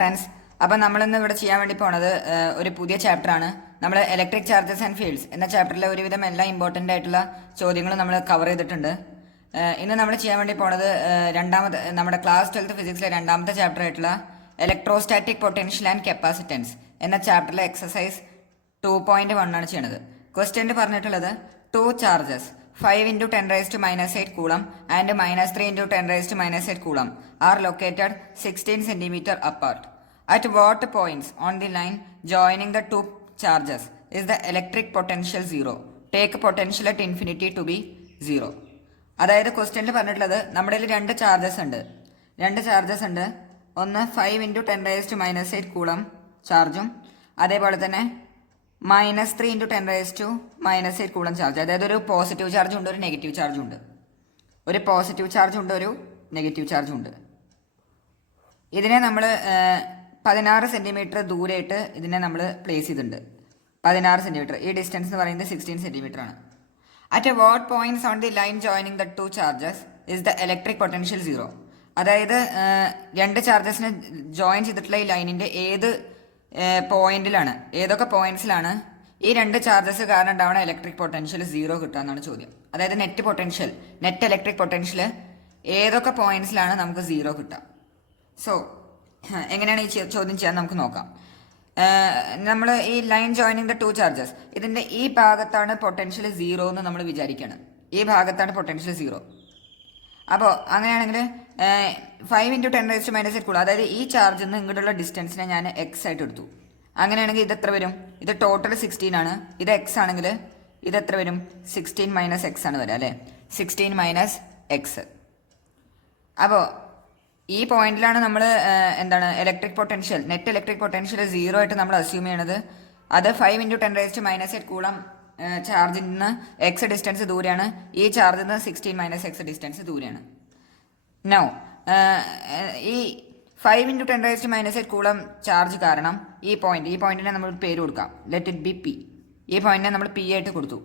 Friends, അപ്പം നമ്മളിന്ന് ഇവിടെ ചെയ്യാൻ വേണ്ടി പോണത് ഒരു പുതിയ ചാപ്റ്ററാണ്. നമ്മൾ ഇലക്ട്രിക് ചാർജസ് ആൻഡ് ഫീൽഡ്സ് എന്ന ചാപ്റ്ററിലെ ഒരുവിധം എല്ലാ ഇമ്പോർട്ടൻ്റ് ആയിട്ടുള്ള ചോദ്യങ്ങളും നമ്മൾ കവർ ചെയ്തിട്ടുണ്ട്. ഇന്ന് നമ്മൾ ചെയ്യാൻ വേണ്ടി പോണത് നമ്മുടെ ക്ലാസ് 12th ഫിസിക്സിലെ രണ്ടാമത്തെ ചാപ്റ്റർ ആയിട്ടുള്ള ഇലക്ട്രോസ്റ്റാറ്റിക് പൊട്ടൻഷ്യൽ ആൻഡ് കപ്പാസിറ്റൻസ് എന്ന ചാപ്റ്ററിലെ എക്സസൈസ് 2.1 ആണ് ചെയ്യണത്. ക്വസ്റ്റ്യനിൽ പറഞ്ഞിട്ടുള്ളത് 2 charges 5 into 10 raised to minus 8 coulomb and minus 3 into 10 raised to minus 8 coulomb are located 16 centimeter apart. At what points on the line joining the two charges is the electric potential zero? Take potential at infinity to be zero. അതായത് ക്വസ്റ്റ്യനിൽ പറഞ്ഞിട്ടുള്ളത് നമ്മുടെ രണ്ട് charges ഉണ്ട്. ഒന്ന് 5 into 10 raised to minus 8 coulomb ചാർജും അതേപോലെ തന്നെ -3 into 10 raised to minus 8 coulomb charge. അതായത് ഒരു പോസിറ്റീവ് ചാർജ് ഉണ്ട്, ഒരു നെഗറ്റീവ് ചാർജ് ഉണ്ട്. ഒരു പോസിറ്റീവ് ചാർജ് ഉണ്ട്, ഒരു നെഗറ്റീവ് ചാർജ് ഉണ്ട്. ഇതിനെ നമ്മൾ 16 സെൻറ്റിമീറ്റർ ദൂരെയായിട്ട് ഇതിനെ നമ്മൾ പ്ലേസ് ചെയ്തിട്ടുണ്ട്. 16 സെൻറ്റിമീറ്റർ. ഈ ഡിസ്റ്റൻസ് എന്ന് പറയുന്നത് 16 സെൻറ്റിമീറ്റർ ആണ്. At what points on the line joining the two charges is the electric potential zero? അതായത് രണ്ട് ചാർജസിനെ ജോയിൻ ചെയ്തിട്ടുള്ള ഈ ലൈനിൻ്റെ ഏതൊക്കെ പോയിന്റ്സിലാണ് ഈ രണ്ട് ചാർജസ് കാരണം ഉണ്ടാവുന്ന ഇലക്ട്രിക് പൊട്ടൻഷ്യൽ സീറോ കിട്ടുക എന്നാണ് ചോദ്യം. അതായത് നെറ്റ് ഇലക്ട്രിക് പൊട്ടൻഷ്യൽ ഏതൊക്കെ പോയിന്റ്സിലാണ് നമുക്ക് സീറോ കിട്ടുക? സോ എങ്ങനെയാണ് ഈ ചോദ്യം ചെയ്യാൻ നമുക്ക് നോക്കാം. നമ്മൾ ഈ line joining the two charges, ഇതിൻ്റെ ഈ ഭാഗത്താണ് പൊട്ടൻഷ്യൽ സീറോ എന്ന് നമ്മൾ വിചാരിക്കുകയാണ്. ഈ ഭാഗത്താണ് പൊട്ടൻഷ്യൽ സീറോ. അപ്പോൾ അങ്ങനെയാണെങ്കിൽ 5 into 10 raised to minus 8 coulomb, അതായത് ഈ ചാർജിൽ നിന്ന് ഇങ്ങോട്ടുള്ള ഡിസ്റ്റൻസിനെ ഞാൻ എക്സ് ആയിട്ട് എടുത്തു. അങ്ങനെയാണെങ്കിൽ ഇത് എത്ര വരും? ഇത് ടോട്ടൽ 16 ആണ്. ഇത് എക്സ് ആണെങ്കിൽ ഇത് എത്ര വരും? 16 മൈനസ് എക്സ് ആണ് വരിക, അല്ലേ? 16 മൈനസ് എക്സ്. അപ്പോൾ ഈ പോയിന്റിലാണ് നമ്മൾ നെറ്റ് ഇലക്ട്രിക് പൊട്ടൻഷ്യൽ സീറോ ആയിട്ട് നമ്മൾ അസ്യൂം ചെയ്യണത്. അത് 5 into 10 raised to minus 8 coulomb ചാർജിൽ നിന്ന് എക്സ് ഡിസ്റ്റൻസ് ദൂരെയാണ്. ഈ ചാർജിൽ നിന്ന് 16 മൈനസ് എക്സ് ഡിസ്റ്റൻസ് ദൂരെയാണ്. നോ, ഈ 5 into 10 raised to minus 8 coulomb charge കാരണം ഈ പോയിന്റിനെ നമ്മൾ പേര് കൊടുക്കാം. Let it be P. ഈ പോയിന്റിനെ നമ്മൾ പി ആയിട്ട് കൊടുത്തു.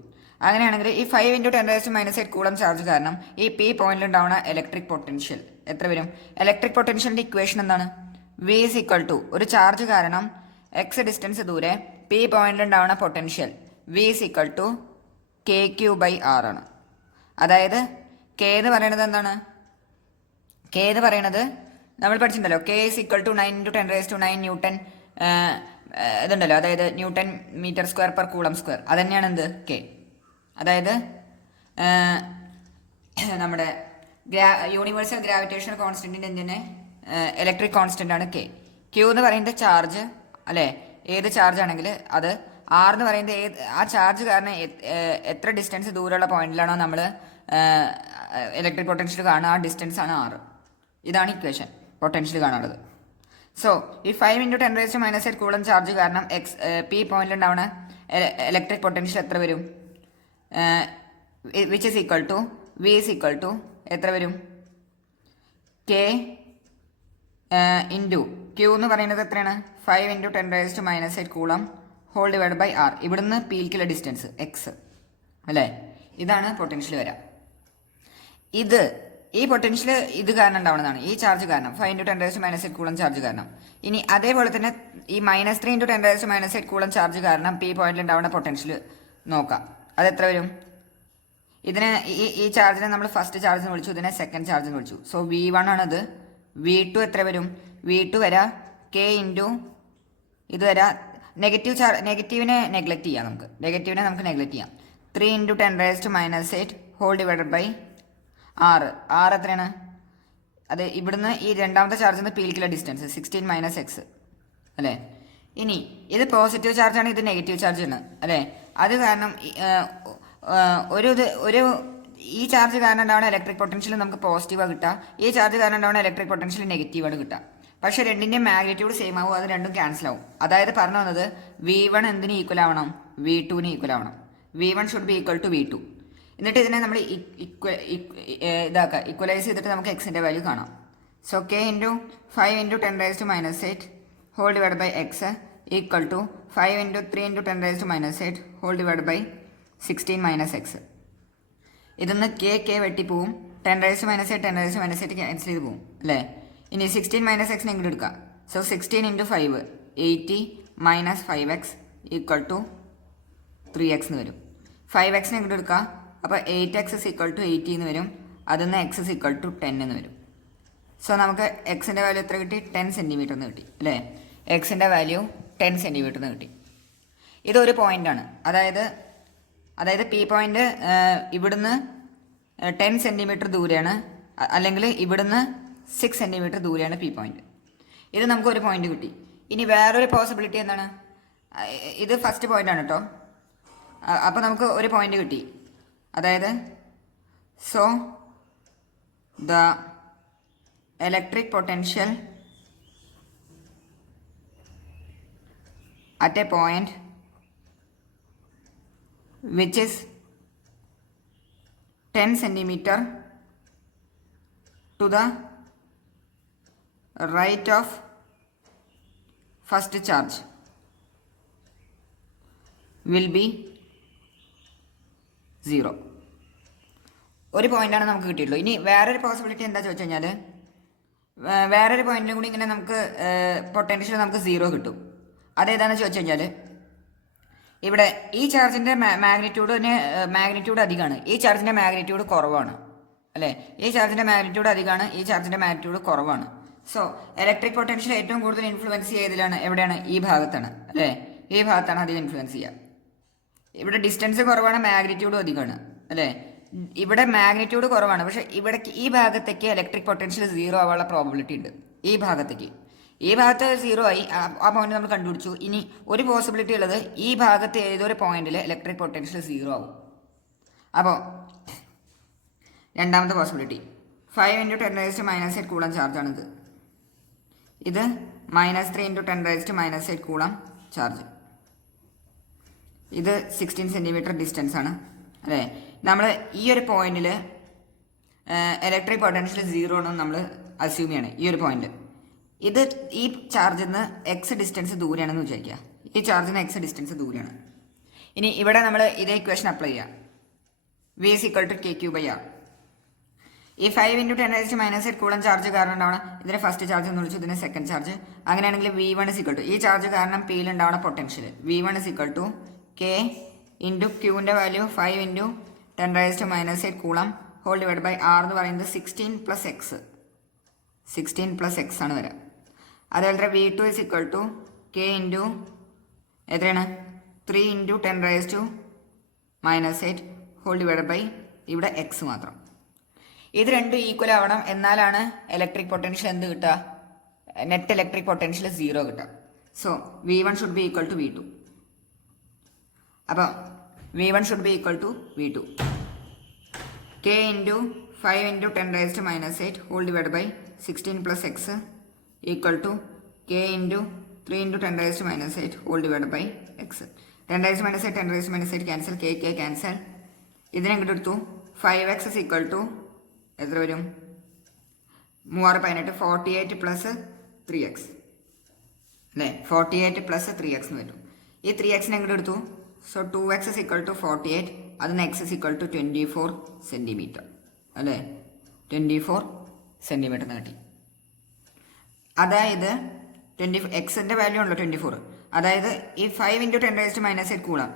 അങ്ങനെയാണെങ്കിൽ ഈ 5 into 10 raised to minus 8 coulomb charge കാരണം ഈ പി പോയിന്റിൽ ഉണ്ടാവുന്ന ഇലക്ട്രിക് പൊട്ടൻഷ്യൽ എത്ര വരും? ഇലക്ട്രിക് പൊട്ടൻഷ്യലിന്റെ ഇക്വേഷൻ എന്താണ്? വി ഈസ് ഈക്വൽ ടു, ഒരു ചാർജ് കാരണം എക്സ് ഡിസ്റ്റൻസ് ദൂരെ പി പോയിന്റിൽ ഉണ്ടാവുന്ന potential V is equal to K Q by R ആണ്. അതായത് കെ എന്ന് പറയുന്നത് എന്താണ്? കെ എന്ന് പറയുന്നത് നമ്മൾ പഠിച്ചിട്ടുണ്ടല്ലോ, K is equal to 9 into 10 raised to 9 newton ഇതുണ്ടല്ലോ, അതായത് newton metre square per coulomb square. അത് തന്നെയാണ് എന്ത്? കെ. അതായത് നമ്മുടെ യൂണിവേഴ്സൽ ഗ്രാവിറ്റേഷണൽ കോൺസ്റ്റന്റിൻ്റെ എന്തിനെ ഇലക്ട്രിക് കോൺസ്റ്റന്റ് ആണ് കെ. ക്യൂ എന്ന് പറയുന്നത് ചാർജ്, അല്ലേ? ഏത് ചാർജ് ആണെങ്കിൽ അത്. ആർ എന്ന് പറയുന്നത് ആ ചാർജ് കാരണം എത്ര ഡിസ്റ്റൻസ് ദൂരമുള്ള പോയിന്റിലാണോ നമ്മൾ ഇലക്ട്രിക് പൊട്ടൻഷ്യൽ കാണുക, ആ ഡിസ്റ്റൻസ് ആണ് ആർ. ഇതാണ് ഇക്വേഷൻ പൊട്ടൻഷ്യൽ കാണുന്നത്. സോ ഈ 5 into 10 raised to minus 8 coulomb charge കാരണം പി പോയിന്റിൽ ഉണ്ടാവുന്ന ഇലക്ട്രിക് പൊട്ടൻഷ്യൽ എത്ര വരും? Which is equal to V is equal to എത്ര വരും? കെ ഇൻറ്റു ക്യൂ എന്ന് പറയുന്നത് എത്രയാണ്? 5 into 10 raised to minus 8 coulomb whole divide by R. ഇവിടുന്ന് പീൽക്കുള്ള ഡിസ്റ്റൻസ് എക്സ്, അല്ലേ? ഇതാണ് പൊട്ടൻഷ്യൽ വരാം. ഈ പൊട്ടൻഷ്യൽ ഇത് കാരണം ഉണ്ടാവുന്നതാണ്, ഈ ചാർജ് കാരണം 5 into 10 raised to minus 8 coulomb charge കാരണം. ഇനി അതേപോലെ തന്നെ ഈ -3 into 10 raised to minus 8 coulomb charge കാരണം പി പോയിന്റിൽ ഉണ്ടാവുന്ന പൊട്ടൻഷ്യൽ നോക്കാം. അതെത്ര വരും? ഇതിനെ ഈ ചാർജിനെ നമ്മൾ ഫസ്റ്റ് ചാർജ് എന്ന് വിളിച്ചു, ഇതിനെ സെക്കൻഡ് ചാർജ് എന്ന് വിളിച്ചു. സോ V1 ആണത്. V2 എത്ര വരും? V2 വരാ കെ ഇൻറ്റു ഇത് വരാ നെഗറ്റീവിനെ നെഗ്ലക്റ്റ് ചെയ്യാം. നമുക്ക് നെഗ്ലക്റ്റ് ചെയ്യാം. 3 into 10 raised to minus 8 whole divided by R എത്രയാണ്? അത് ഇവിടുന്ന് ഈ രണ്ടാമത്തെ ചാർജിൽ നിന്ന് പീൽക്കുള്ള ഡിസ്റ്റൻസ് 16 മൈനസ് എക്സ്, അല്ലേ? ഇനി ഇത് പോസിറ്റീവ് ചാർജാണ്, ഇത് നെഗറ്റീവ് ചാർജ് ആണ്, അല്ലേ? അത് കാരണം ഈ ചാർജ് കാരണം ഉണ്ടാവുന്ന ഇലക്ട്രിക് പൊട്ടൻഷ്യൽ നമുക്ക് പോസിറ്റീവാണ് കിട്ടുക, ഈ ചാർജ് കാരണം ഉണ്ടാവുന്ന ഇലക്ട്രിക് പൊട്ടൻഷ്യൽ നെഗറ്റീവാണ് കിട്ടുക. പക്ഷെ രണ്ടിൻ്റെ മാഗ്നിറ്റ്യൂഡ് സെയിം ആവും, അത് രണ്ടും ക്യാൻസൽ ആവും. അതായത് പറഞ്ഞു വന്നത് V1 എന്തിന് ഈക്വൽ ആവണം? V2ന് ഈക്വൽ ആവണം. V1 should be equal to V2. എന്നിട്ട് ഇതിനെ നമ്മൾ ഇക്വലൈസ് ചെയ്തിട്ട് നമുക്ക് എക്സിൻ്റെ വാല്യൂ കാണാം. So K into 5 into 10 raised to minus 8 whole divide by X equal to 5 into 3 into 10 raised to minus 8 whole divide by 16 minus X. ഇതൊന്ന് K വെട്ടിപ്പോവും. 10 raised to minus 8 10 raised to minus 8 cancel ചെയ്ത് പോവും, അല്ലേ? ഇനി 16 മൈനസ് എക്സിനെ ഇങ്ങോട്ട് എടുക്കാം. So 16 into 5 80 minus 5x equal to 3x എന്ന് വരും. 5x ഇങ്ങോട്ട് എടുക്കുക. അപ്പോൾ 8x ഇസ് ഈക്വൽ ടു 80 എന്ന് വരും. അതിൽ നിന്ന് x ഇസ് ഈക്വൽ ടു 10 എന്ന് വരും. സോ നമുക്ക് എക്സിൻ്റെ വാല്യൂ എത്ര കിട്ടി? 10 സെൻറ്റിമീറ്റർ എന്ന് കിട്ടി അല്ലേ? എക്സിൻ്റെ വാല്യൂ 10 സെൻറ്റിമീറ്റർ എന്ന് കിട്ടി. ഇതൊരു പോയിൻ്റാണ്. അതായത് പി പോയിൻ്റ് ഇവിടുന്ന് 10 സെൻറ്റിമീറ്റർ ദൂരെയാണ്, അല്ലെങ്കിൽ ഇവിടുന്ന് 6 സെൻറ്റിമീറ്റർ ദൂരെയാണ് പി പോയിൻ്റ്. ഇത് നമുക്കൊരു പോയിൻ്റ് കിട്ടി. ഇനി വേറൊരു പോസിബിലിറ്റി എന്താണ്? ഇത് ഫസ്റ്റ് പോയിൻ്റാണ് കേട്ടോ. അപ്പോൾ നമുക്ക് ഒരു പോയിൻ്റ് കിട്ടി. അതായത് so the electric potential at a point which is 10 centimeter to the right of first charge will be 0. ഒരു പോയിൻ്റാണ് നമുക്ക് കിട്ടിയിട്ടുള്ളൂ. ഇനി വേറൊരു പോസിബിലിറ്റി എന്താ ചോദിച്ചു കഴിഞ്ഞാൽ, വേറൊരു പോയിന്റിലും കൂടി ഇങ്ങനെ നമുക്ക് പൊട്ടൻഷ്യൽ നമുക്ക് 0 കിട്ടും. അതേതാണെന്ന് ചോദിച്ചു കഴിഞ്ഞാൽ, ഇവിടെ ഈ ചാർജിൻ്റെ മാഗ്നിറ്റ്യൂഡ് അധികമാണ്, ഈ ചാർജിൻ്റെ മാഗ്നിറ്റ്യൂഡ് കുറവാണ് അല്ലേ? ഈ ചാർജിൻ്റെ മാഗ്നിറ്റ്യൂഡ് അധികമാണ്, ഈ ചാർജിൻ്റെ മാഗ്നിറ്റ്യൂഡ് കുറവാണ്. സോ ഇലക്ട്രിക് പൊട്ടൻഷ്യൽ ഏറ്റവും കൂടുതൽ ഇൻഫ്ലുവൻസ് ചെയ്തതിലാണ് എവിടെയാണ്? ഈ ഭാഗത്താണ് അല്ലേ? ഈ ഭാഗത്താണ് അധികം ഇൻഫ്ലുവൻസ് ചെയ്യുക. ഇവിടെ ഡിസ്റ്റൻസ് കുറവാണ്, മാഗ്നിറ്റ്യൂഡും അധികമാണ് അല്ലേ? ഇവിടെ മാഗ്നിറ്റ്യൂഡ് കുറവാണ്, പക്ഷെ ഇവിടെ ഈ ഭാഗത്തേക്ക് ഇലക്ട്രിക് പൊട്ടൻഷ്യൽ 0 ആവാനുള്ള പ്രോബിലിറ്റി ഉണ്ട്. ഈ ഭാഗത്ത് 0 ആയി. ആ പോയിന്റ് നമ്മൾ കണ്ടുപിടിച്ചു. ഇനി ഒരു പോസിബിലിറ്റി ഉള്ളത്, ഈ ഭാഗത്ത് ഏതൊരു പോയിന്റിൽ ഇലക്ട്രിക് പൊട്ടൻഷ്യൽ 0 ആവും. അപ്പോൾ രണ്ടാമത്തെ പോസിബിലിറ്റി 5 × 10⁻⁻8 കൂളം ചാർജാണിത്. ഇത് -3 × 10⁻⁻8 കൂളം ചാർജ്. ഇത് 16 സെൻറ്റിമീറ്റർ ഡിസ്റ്റൻസ് ആണ് അല്ലേ? നമ്മൾ ഈ ഒരു പോയിന്റിൽ ഇലക്ട്രിക് പൊട്ടൻഷ്യൽ 0 ആണെന്ന് നമ്മൾ അസ്യൂം ചെയ്യണം. ഈ ഒരു പോയിന്റ് ഇത് ഈ ചാർജിൽ നിന്ന് എക്സ് ഡിസ്റ്റൻസ് ദൂരെയാണെന്ന് വിചാരിക്കുക. ഈ ചാർജിന് എക്സ് ഡിസ്റ്റൻസ് ദൂരെയാണ്. ഇനി ഇവിടെ നമ്മൾ ഇതേ ഇക്വേഷൻ അപ്ലൈ ചെയ്യാം. V is equal to KQ/R. ഈ 5 × 10⁻⁻8 കൂളം ചാർജ് കാരണം ഉണ്ടാവണം, ഇതിനെ ഫസ്റ്റ് ചാർജ് എന്ന് വിളിച്ചു, ഇതിനെ സെക്കൻഡ് ചാർജ്. അങ്ങനെയാണെങ്കിൽ V1 is equal to ഈ ചാർജ് കാരണം പിയിൽ ഉണ്ടാവുന്ന potential V1 is equal to K into ക്യൂവിൻ്റെ value 5 × 10⁻⁻8 coulomb whole divide by R എന്ന് പറയുന്നത് 16 + x ആണ് വരിക. അതുപോലെ V2 is equal to K into എത്രയാണ് 3 × 10⁻⁻8 ഹോൾ ഡിവൈഡ് ബൈ ഇവിടെ x മാത്രം. ഇത് രണ്ടും ഈക്വൽ ആവണം, എന്നാലാണ് ഇലക്ട്രിക് പൊട്ടൻഷ്യൽ എന്ത് കിട്ടുക? നെറ്റ് ഇലക്ട്രിക് പൊട്ടൻഷ്യൽ 0 കിട്ടുക. So V1 should be equal to V2. അപ്പോൾ V1 should be equal to V2. K into 5 × 10⁻⁻8 whole divide by 16 + x equal to K into 3 × 10⁻⁻8 whole divide by x. 10⁻⁻8 cancel, K cancel. ഇതിനെങ്ങോട്ട് എടുത്തു 5x is equal to എത്ര വരും? 3×18 48 + 3x അല്ലേ? 48 + 3x എന്ന് വരും. ഈ 3x എങ്ങോട്ട് എടുത്തു? So 2x is equal to 48, അതിന് x is equal to 24 centimetre അല്ലേ? 24 സെൻറ്റിമീറ്റർ എന്ന് കിട്ടി. അതായത് എക്സിൻ്റെ വാല്യൂ ഉള്ളൂ 24. അതായത് ഈ 5 × 10⁻⁻8 കൂളം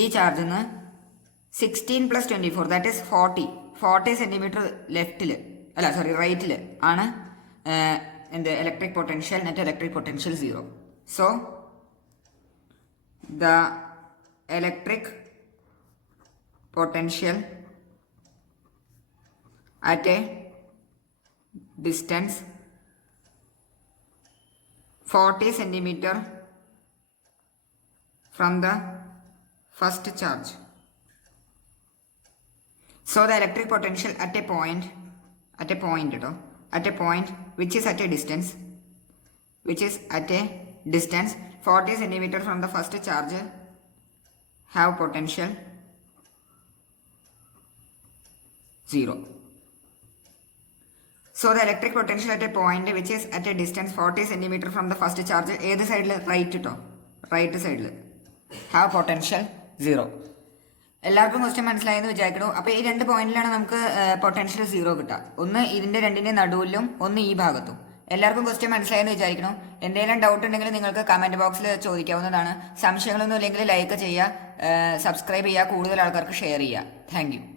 ഈ ചാർജിൽ നിന്ന് 16 + 24 ദാറ്റ് ഈസ് 40 സെൻറ്റിമീറ്റർ റൈറ്റിൽ ആണ് എന്ത് electric potential, net electric potential 0. So the electric potential at a distance 40 centimeter from the first charge. So the electric potential at a point which is at a distance 40 centimeter from the first charge have potential 0. So the electric potential at a point which is at a distance 40 centimeter from the first charge ഏത് സൈഡിൽ? Right സൈഡിൽ have potential 0. എല്ലാവർക്കും question മനസ്സിലായെന്ന് വിചാരിക്കണു. അപ്പോൾ ഈ രണ്ട് പോയിന്റിലാണ് നമുക്ക് potential 0 കിട്ടുക. ഒന്ന് ഇതിൻ്റെ രണ്ടിൻ്റെ നടുവിലും ഒന്ന് ഈ ഭാഗത്തും. എല്ലാവർക്കും ക്വസ്റ്റ്യൻ മനസ്സിലായെന്ന് വിചാരിക്കുന്നു. എന്തെങ്കിലും ഡൗട്ട് ഉണ്ടെങ്കിൽ നിങ്ങൾക്ക് കമന്റ് ബോക്സിൽ ചോദിക്കാവുന്നതാണ്. സംശയങ്ങളൊന്നും ഇല്ലെങ്കിൽ ലൈക്ക് ചെയ്യുക, സബ്സ്ക്രൈബ് ചെയ്യുക, കൂടുതൽ ആൾക്കാർക്ക് ഷെയർ ചെയ്യുക. താങ്ക്